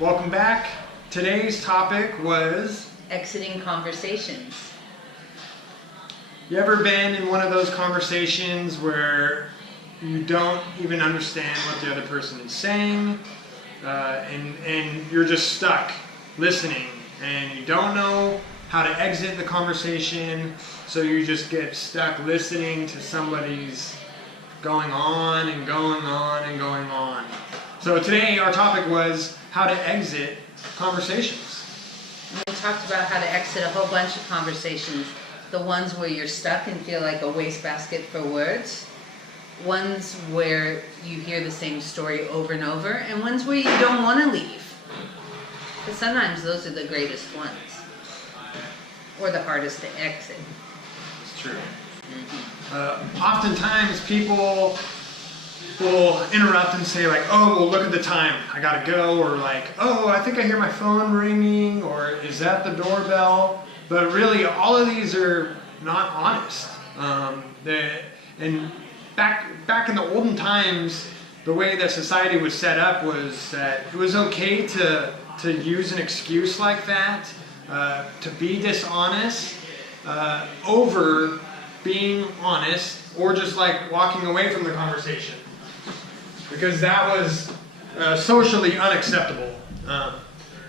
Welcome back. Today's topic was exiting conversations. You ever been in one of those conversations where you don't even understand what the other person is saying, and you're just stuck listening, and you don't know how to exit the conversation, so you just get stuck listening to somebody's going on and going on and going on. So today our topic was how to exit conversations. We talked about how to exit a whole bunch of conversations. The ones where you're stuck and feel like a wastebasket for words. Ones where you hear the same story over and over. And ones where you don't want to leave. But sometimes those are the greatest ones. Or the hardest to exit. It's true. Oftentimes people will interrupt and say like, oh, well, look at the time, I gotta go, or like, oh, I think I hear my phone ringing, or is that the doorbell? But really, all of these are not honest. And back in the olden times, the way that society was set up was that it was okay to use an excuse like that, to be dishonest, over being honest, or just like walking away from the conversation. Because that was socially unacceptable.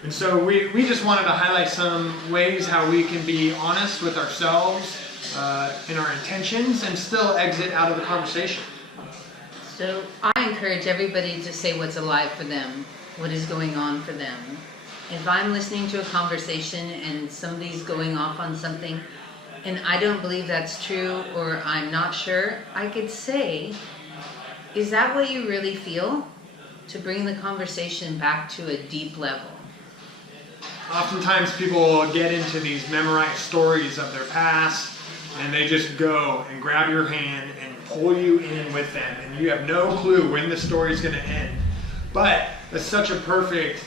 And so we just wanted to highlight some ways how we can be honest with ourselves in our intentions and still exit out of the conversation. So I encourage everybody to say what's alive for them, what is going on for them. If I'm listening to a conversation and somebody's going off on something and I don't believe that's true, or I'm not sure, I could say, is that what you really feel? To bring the conversation back to a deep level. Oftentimes people get into these memorized stories of their past, and they just go and grab your hand and pull you in with them, and you have no clue when the story's going to end. But it's such a perfect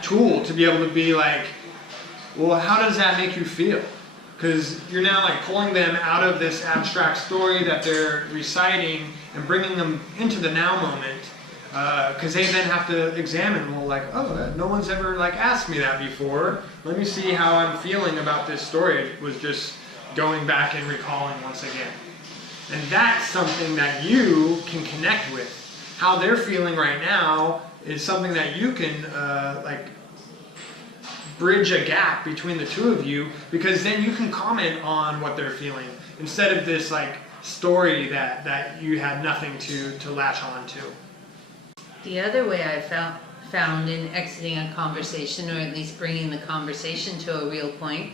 tool to be able to be like, well, how does that make you feel? Because you're now like pulling them out of this abstract story that they're reciting and bringing them into the now moment. Because they then have to examine, well, like, oh, no one's ever like asked me that before. Let me see how I'm feeling about this story. It was just going back and recalling once again. And that's something that you can connect with. How they're feeling right now is something that you can like bridge a gap between the two of you, because then you can comment on what they're feeling instead of this like story that you had nothing to latch on to. The other way I found in exiting a conversation, or at least bringing the conversation to a real point,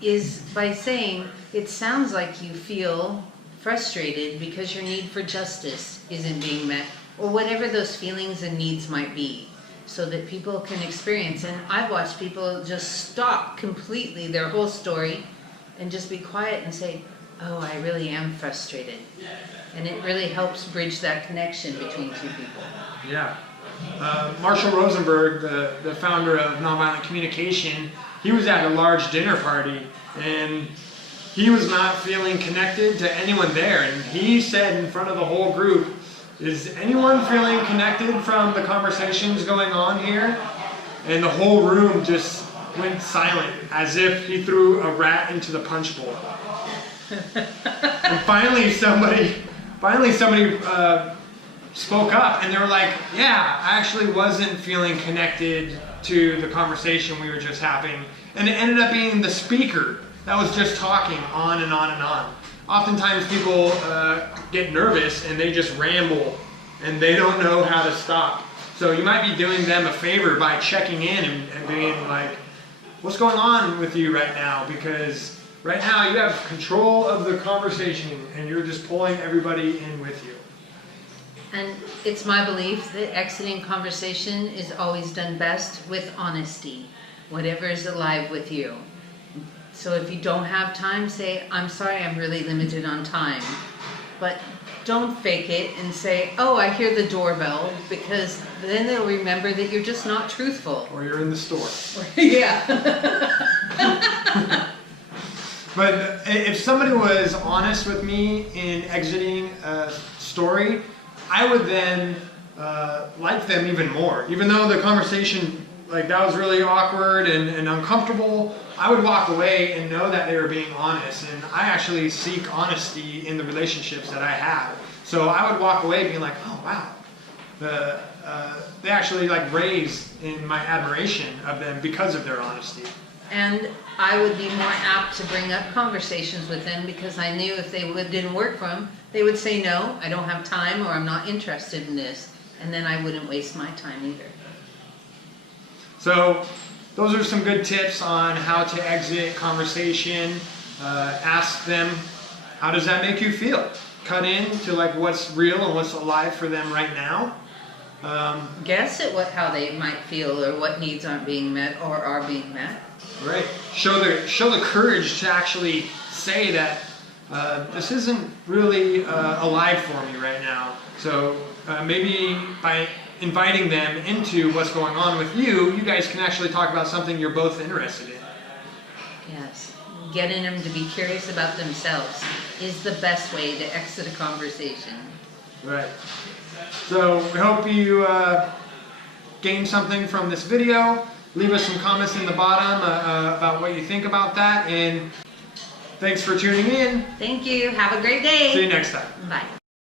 is by saying, it sounds like you feel frustrated because your need for justice isn't being met, or whatever those feelings and needs might be, so that people can experience. And I've watched people just stop completely their whole story and just be quiet and say, oh, I really am frustrated. And it really helps bridge that connection between two people. Yeah. Marshall Rosenberg, the founder of Nonviolent Communication, he was at a large dinner party, and he was not feeling connected to anyone there. And he said in front of the whole group, is anyone feeling connected from the conversations going on here? And the whole room just went silent, as if he threw a rat into the punch bowl. And finally somebody spoke up, and they were like, yeah, I actually wasn't feeling connected to the conversation we were just having. And it ended up being the speaker that was just talking on and on and on. Oftentimes people get nervous and they just ramble and they don't know how to stop. So you might be doing them a favor by checking in and being like, what's going on with you right now? Because right now you have control of the conversation and you're just pulling everybody in with you. And it's my belief that exiting conversation is always done best with honesty, whatever is alive with you. So if you don't have time, say, I'm sorry, I'm really limited on time. But don't fake it and say, oh, I hear the doorbell, because then they'll remember that you're just not truthful. Or you're in the store. Yeah. But if somebody was honest with me in exiting a story, I would then like them even more. Even though the conversation, like, that was really awkward and uncomfortable, I would walk away and know that they were being honest. And I actually seek honesty in the relationships that I have. So I would walk away being like, oh wow, they actually like raised in my admiration of them because of their honesty. And I would be more apt to bring up conversations with them because I knew if they didn't work for them, they would say, no, I don't have time, or I'm not interested in this. And then I wouldn't waste my time either. So those are some good tips on how to exit conversation. Ask them, how does that make you feel? Cut in to like what's real and what's alive for them right now. Guess at how they might feel, or what needs aren't being met or are being met. Right. Show the courage to actually say that this isn't really alive for me right now. So maybe by inviting them into what's going on with you, you guys can actually talk about something you're both interested in. Yes. Getting them to be curious about themselves is the best way to exit a conversation. Right. So we hope you gained something from this video. Leave us some comments in the bottom about what you think about that. And thanks for tuning in. Thank you. Have a great day. See you next time. Bye.